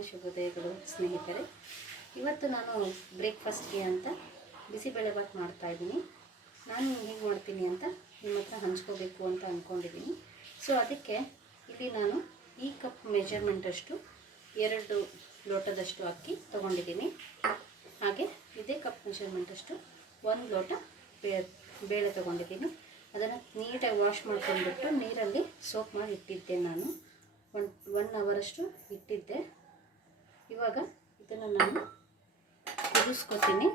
ಮತ್ತೊಮ್ಮೆ ಶುಭೋದಯಗಳು ಸ್ನೇಹಿತರೆ. ಇವತ್ತು ನಾನು ಬ್ರೇಕ್ಫಾಸ್ಟ್ಗೆ ಅಂತ ಬಿಸಿಬೇಳೆಭಾತ್ ಮಾಡ್ತಾಯಿದ್ದೀನಿ. ನಾನು ಹೇಗೆ ಮಾಡ್ತೀನಿ ಅಂತ ನಿಮ್ಮ ಹತ್ರ ಹಂಚ್ಕೋಬೇಕು ಅಂತ ಅಂದ್ಕೊಂಡಿದ್ದೀನಿ. ಸೊ ಅದಕ್ಕೆ ಇಲ್ಲಿ ನಾನು ಈ ಕಪ್ ಮೆಜರ್ಮೆಂಟಷ್ಟು 2 ಲೋಟದಷ್ಟು ಅಕ್ಕಿ ತೊಗೊಂಡಿದ್ದೀನಿ. ಹಾಗೆ ಇದೇ ಕಪ್ ಮೆಜರ್ಮೆಂಟಷ್ಟು 1 ಲೋಟ ಬೇಳೆ ತೊಗೊಂಡಿದ್ದೀನಿ. ಅದನ್ನು ನೀಟಾಗಿ ವಾಶ್ ಮಾಡ್ಕೊಂಡ್ಬಿಟ್ಟು ನೀರಲ್ಲಿ ಸೋಪ್ ಮಾಡಿ ಇಟ್ಟಿದ್ದೆ. ನಾನು 1 ಅವರಷ್ಟು ಇಟ್ಟಿದ್ದೆ. ಇವಾಗ ಇದನ್ನು ನಾನು ಕುದಿಸ್ಕೊತೀನಿ.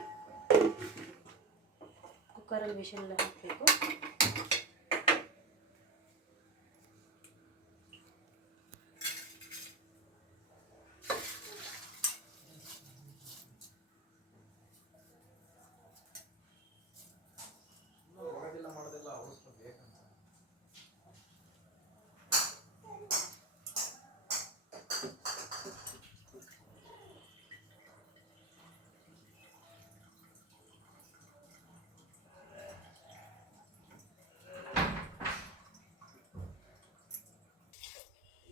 ಕುಕ್ಕರಲ್ಲಿ ವಿಷಲ್ ಹಾಕಬೇಕು.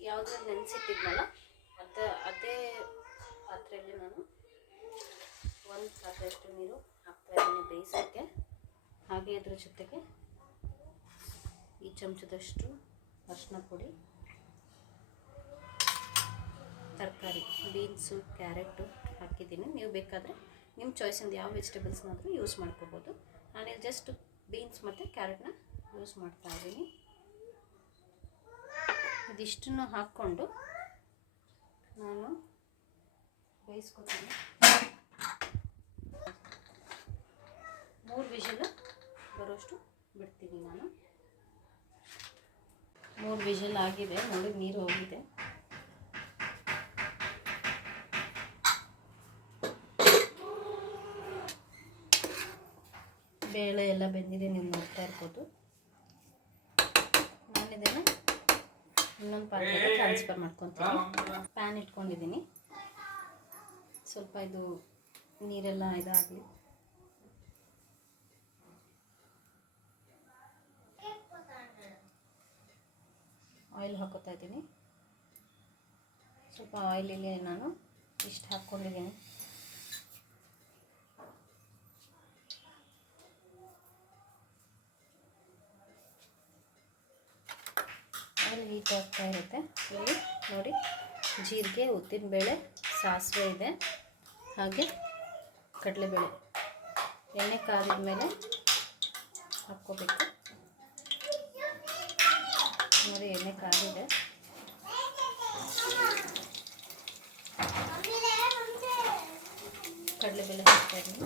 ಯಾವುದ್ರಲ್ಲಿ ನೆನೆಸಿಟ್ಟಿದ್ನಲ್ಲ ಅದೇ ಪಾತ್ರೆಯಲ್ಲಿ ನಾನು 1 ಪಾತ್ರೆಯಷ್ಟು ನೀರು ಹಾಕ್ತಾಯಿದ್ದೀನಿ ಬೇಯಿಸೋಕ್ಕೆ. ಹಾಗೆ ಅದ್ರ ಜೊತೆಗೆ ಈ ಚಮಚದಷ್ಟು ಅರಿಶಿನ ಪುಡಿ, ತರಕಾರಿ ಬೀನ್ಸು, ಕ್ಯಾರೆಟು ಹಾಕಿದ್ದೀನಿ. ನೀವು ಬೇಕಾದರೆ ನಿಮ್ಮ ಚಾಯ್ಸಿಂದ ಯಾವ ವೆಜಿಟೇಬಲ್ಸ್ನಾದರೂ ಯೂಸ್ ಮಾಡ್ಕೋಬೋದು. ನಾನು ಜಸ್ಟ್ ಬೀನ್ಸ್ ಮತ್ತು ಕ್ಯಾರೆಟ್ನ ಯೂಸ್ ಮಾಡ್ತಾಯಿದ್ದೀನಿ. ಇದಿಷ್ಟನ್ನು ಹಾಕ್ಕೊಂಡು ನಾನು ಬೇಯಿಸ್ಕೊತೀನಿ. 3 ವಿಷಲ್ ಬರೋಷ್ಟು ಬಿಡ್ತೀನಿ ನಾನು. 3 ವಿಷಲ್ ಆಗಿದೆ ನೋಡಿ, ನೀರು ಹೋಗಿದೆ. ಬೇಳೆ ಎಲ್ಲ ಬೆಂದಿದೆ, ನೀವು ನೋಡ್ತಾ ಇರ್ಬೋದು. ನಾನಿದನ್ನು ಇನ್ನೊಂದು ಪಾತ್ರೆಗೆ ಟ್ರಾನ್ಸ್ಫರ್ ಮಾಡ್ಕೊತೀನಿ. ಪ್ಯಾನ್ ಇಟ್ಕೊಂಡಿದ್ದೀನಿ. ಸ್ವಲ್ಪ ಇದು ನೀರೆಲ್ಲ ಇದಾಗಲಿ. ಆಯಿಲ್ ಹಾಕೋತಾ ಇದ್ದೀನಿ. ಸ್ವಲ್ಪ ಆಯಿಲಿಗೆ ನಾನು ಇಷ್ಟು ಹಾಕ್ಕೊಂಡಿದ್ದೀನಿ. ಆಯಿಲ್ ಹೀಟ್ ಆಗ್ತಾ ಇರುತ್ತೆ. ಇಲ್ಲಿ ನೋಡಿ, ಜೀರಿಗೆ, ಉದ್ದಿನಬೇಳೆ, ಸಾಸಿವೆ ಇದೆ, ಹಾಗೆ ಕಡಲೆಬೇಳೆ. ಎಣ್ಣೆ ಕಾದಿದ ಮೇಲೆ ಹಾಕ್ಕೋಬೇಕು. ನೋಡಿ, ಎಣ್ಣೆ ಕಾದಿದೆ. ಕಡಲೆಬೇಳೆ ಹಾಕ್ತಾ ಇದ್ದೀನಿ.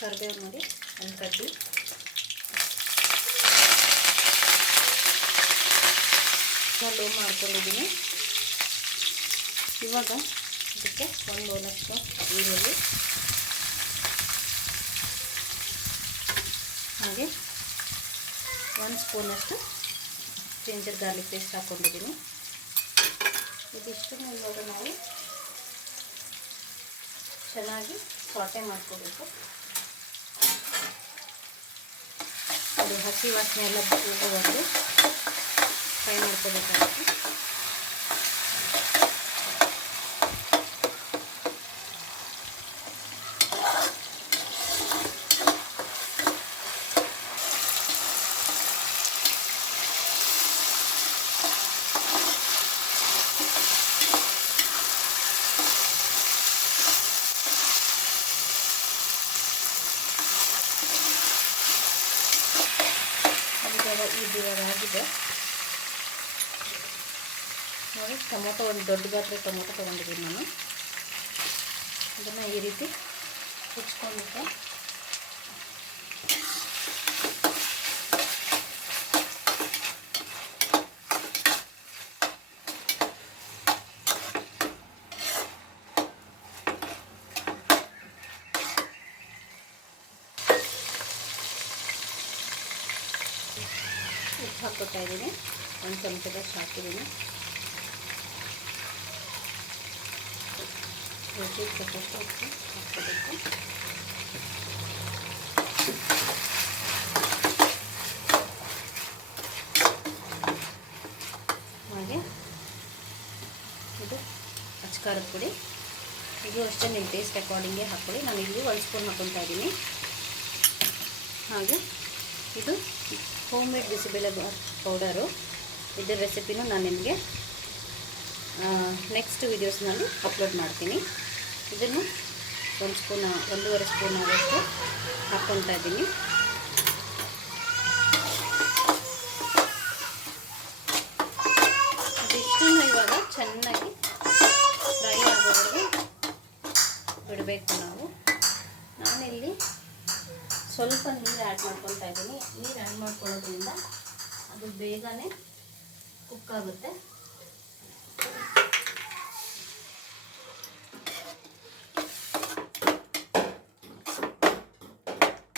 ಕರಿಬೇವು ನೋಡಿ, ಒಂದು ಕಡ್ಡಿ. ಲೋ ಮಾಡ್ಕೊಂಡಿದ್ದೀನಿ. ಇವಾಗ ಇದಕ್ಕೆ 1 ಬೌಲಷ್ಟು ಈರುಳ್ಳಿ, ಹಾಗೆ 1 ಸ್ಪೂನಷ್ಟು ಜಿಂಜರ್ ಗಾರ್ಲಿಕ್ ಪೇಸ್ಟ್ ಹಾಕ್ಕೊಂಡಿದ್ದೀನಿ. ಇದಿಷ್ಟನ್ನು ಇವಾಗ ನಾವು ಚೆನ್ನಾಗಿ ಸಾಟೆ ಮಾಡ್ಕೋಬೇಕು. ಅದು ಹಸಿ ವಾಸನೆ ಎಲ್ಲ ಹೋಗೋವರೆಗೂ ಫ್ರೈ ಮಾಡ್ಕೋಬೇಕಾಗುತ್ತೆ. ಇವಾಗ ಆಗಿದೆ ನೋಡಿ. ಟೊಮೊಟೊ, ಒಂದು ದೊಡ್ಡ ಗಾತ್ರದ ಟೊಮೊಟೊ ತೊಗೊಂಡಿದ್ದೀನಿ ನಾನು. ಇದನ್ನು ಈ ರೀತಿ ಕುಚ್ಕೊಂಡಿದ್ದೆ. ಉಪ್ಪು ಹಾಕ್ಕೊತಾ ಇದ್ದೀನಿ. 1 ಚಮಚದಷ್ಟು ಹಾಕಿದ್ದೀನಿ. ರುಚಿಗೆ ತಕ್ಕಷ್ಟು ಉಪ್ಪು ಹಾಕ್ಕೋಬೇಕು. ಖಾರದ ಪುಡಿ. ಇದು ಅಷ್ಟೇ ನಿಮ್ಮ ಟೇಸ್ಟ್ ಅಕಾರ್ಡಿಂಗೇ ಹಾಕ್ಕೊಳ್ಳಿ. ನಾನು ಇಲ್ಲಿ 1 ಸ್ಪೂನ್ ಹಾಕ್ಕೊತಾ ಇದ್ದೀನಿ. ಹಾಗೆ ಇದು ಹೋಮ್ ಮೇಡ್ ಬಿಸಿಬೇಳೆಬಾತ್ ಪೌಡರು. ಇದರ ರೆಸಿಪಿನೂ ನಾನು ನಿಮಗೆ ನೆಕ್ಸ್ಟ್ ವೀಡಿಯೋಸ್ನಲ್ಲಿ ಅಪ್ಲೋಡ್ ಮಾಡ್ತೀನಿ. ಇದನ್ನು 1 ಸ್ಪೂನ್ 1.5 ಸ್ಪೂನ್ ಆಗೋಷ್ಟು ಹಾಕ್ಕೊತಾ ಇದ್ದೀನಿ. ಅದಿಷ್ಟನ್ನು ಇವಾಗ ಚೆನ್ನಾಗಿ ಫ್ರೈ ಆಗೋವರೆಗೂ ಬಿಡಬೇಕು ನಾವು. ನಾನಿಲ್ಲಿ ಸ್ವಲ್ಪ ನೀರು ಆ್ಯಡ್ ಮಾಡ್ಕೊತಾ ಇದ್ದೀನಿ. ನೀರು ಆ್ಯಡ್ ಮಾಡ್ಕೊಳ್ಳೋದ್ರಿಂದ ಅದು ಬೇಗನೆ ಕುಕ್ ಆಗುತ್ತೆ.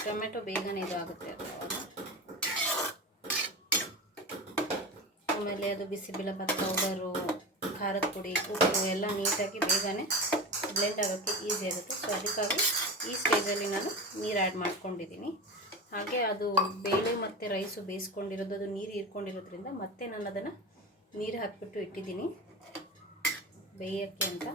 ಟೊಮೆಟೊ ಬೇಗನೆ ಇದು ಆಗುತ್ತೆ ಅದು. ಆಮೇಲೆ ಅದು ಬಿಸಿಬೇಳೆಬಾತ್ ಪೌಡರು, ಖಾರದ ಪುಡಿ, ಉಪ್ಪು ಎಲ್ಲ ನೀಟಾಗಿ ಬೇಗನೆ ಬ್ಲೆಂಡ್ ಆಗೋಕ್ಕೆ ಈಸಿ ಆಗುತ್ತೆ. ಸೊ ಅದಕ್ಕಾಗಿ ಈ ಸ್ಟೇಜಲ್ಲಿ ನಾನು ನೀರು ಆ್ಯಡ್ ಮಾಡ್ಕೊಂಡಿದ್ದೀನಿ. ಹಾಗೆ ಅದು ಬೇಳೆ ಮತ್ತು ರೈಸು ಬೇಯಿಸ್ಕೊಂಡಿರೋದು, ಅದು ನೀರು ಹೀರ್ಕೊಂಡಿರೋದ್ರಿಂದ ಮತ್ತೆ ನಾನು ಅದನ್ನು ನೀರು ಹಾಕಿಬಿಟ್ಟು ಇಟ್ಟಿದ್ದೀನಿ ಬೇಯೋಕ್ಕೆ ಅಂತ.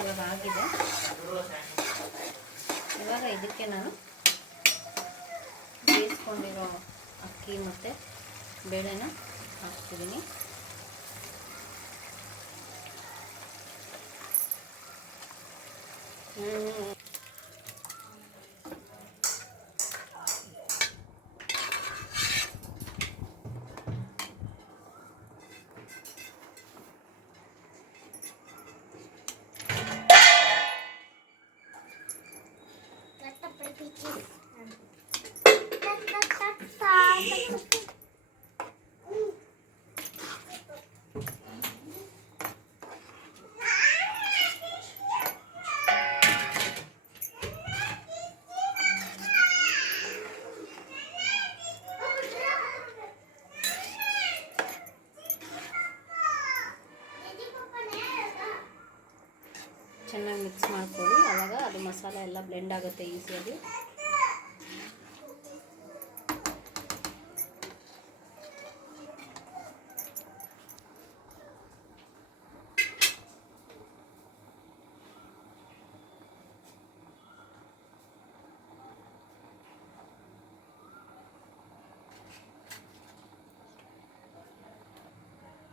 ಇವಾಗ ಆಗಿದೆ. ಇವಾಗ ಇದಕ್ಕೆ ನಾನು ಬೇಯಿಸ್ಕೊಂಡಿರೋ ಅಕ್ಕಿ ಮತ್ತು ಬೇಳೆನ ಹಾಕ್ತಿದ್ದೀನಿ. ಚೆನ್ನಾಗಿ ಮಿಕ್ಸ್ ಮಾಡ್ಕೊಳ್ಳಿ. ಆವಾಗ ಅದು ಮಸಾಲೆ ಎಲ್ಲ ಬ್ಲೆಂಡ್ ಆಗುತ್ತೆ ಈಸಿಯಾಗಿ.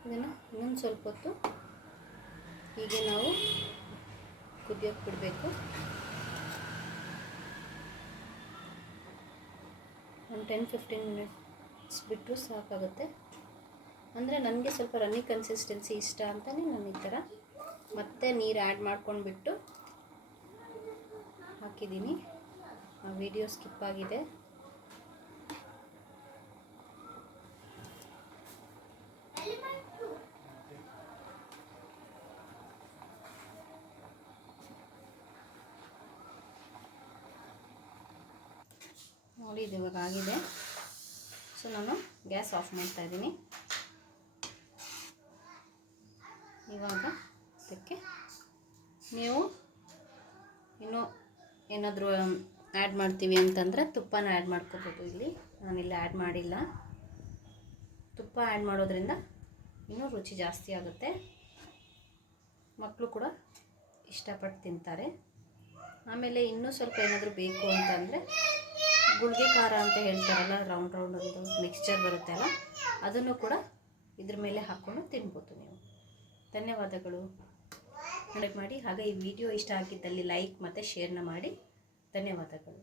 ಇದನ್ನು ಇನ್ನೊಂದು ಸ್ವಲ್ಪ ಹೊತ್ತು ಹೀಗೆ ನಾವು ಕುದಿಯೋಕೆ ಬಿಡಬೇಕು. ಒಂದು 10-15 ಮಿನಿಟ್ಸ್ ಬಿಟ್ಟರು ಸಾಕಾಗುತ್ತೆ. ಅಂದರೆ ನನಗೆ ಸ್ವಲ್ಪ ರನ್ನಿ ಕನ್ಸಿಸ್ಟೆನ್ಸಿ ಇಷ್ಟ ಅಂತಲೇ ನಾನು ಈ ಥರ ಮತ್ತೆ ನೀರು ಆ್ಯಡ್ ಮಾಡ್ಕೊಂಡ್ಬಿಟ್ಟು ಹಾಕಿದ್ದೀನಿ. ಆ ವಿಡಿಯೋ ಸ್ಕಿಪ್ ಆಗಿದೆ. ನೋಡಿ ಇದು ಇವಾಗ ಆಗಿದೆ. ಸೊ ನಾನು ಗ್ಯಾಸ್ ಆಫ್ ಮಾಡ್ತಾ ಇದ್ದೀನಿ. ಇವಾಗ ಅದಕ್ಕೆ ನೀವು ಇನ್ನೂ ಏನಾದರೂ ಆ್ಯಡ್ ಮಾಡ್ತೀವಿ ಅಂತಂದರೆ ತುಪ್ಪನ ಆ್ಯಡ್ ಮಾಡ್ಕೋಬೋದು. ಇಲ್ಲಿ ನಾನಿಲ್ಲಿ ಆ್ಯಡ್ ಮಾಡಿಲ್ಲ. ತುಪ್ಪ ಆ್ಯಡ್ ಮಾಡೋದ್ರಿಂದ ಇನ್ನೂ ರುಚಿ ಜಾಸ್ತಿ ಆಗುತ್ತೆ. ಮಕ್ಕಳು ಕೂಡ ಇಷ್ಟಪಟ್ಟು ತಿಂತಾರೆ. ಆಮೇಲೆ ಇನ್ನೂ ಸ್ವಲ್ಪ ಏನಾದರೂ ಬೇಕು ಅಂತಂದರೆ ಗುಳಿಗೆ ಖಾರ ಅಂತ ಹೇಳ್ತಾರಲ್ಲ, ರೌಂಡ್ ಒಂದು ಮಿಕ್ಸ್ಚರ್ ಬರುತ್ತೆ ಅಲ್ಲ, ಅದನ್ನು ಕೂಡ ಇದ್ರ ಮೇಲೆ ಹಾಕ್ಕೊಂಡು ತಿನ್ಬೋದು ನೀವು. ಧನ್ಯವಾದಗಳು. ಮಾಡಿ. ಹಾಗೆ ಈ ವಿಡಿಯೋ ಇಷ್ಟ ಆಗಿದ್ದಲ್ಲಿ ಲೈಕ್ ಮತ್ತು ಶೇರ್ನ ಮಾಡಿ. ಧನ್ಯವಾದಗಳು.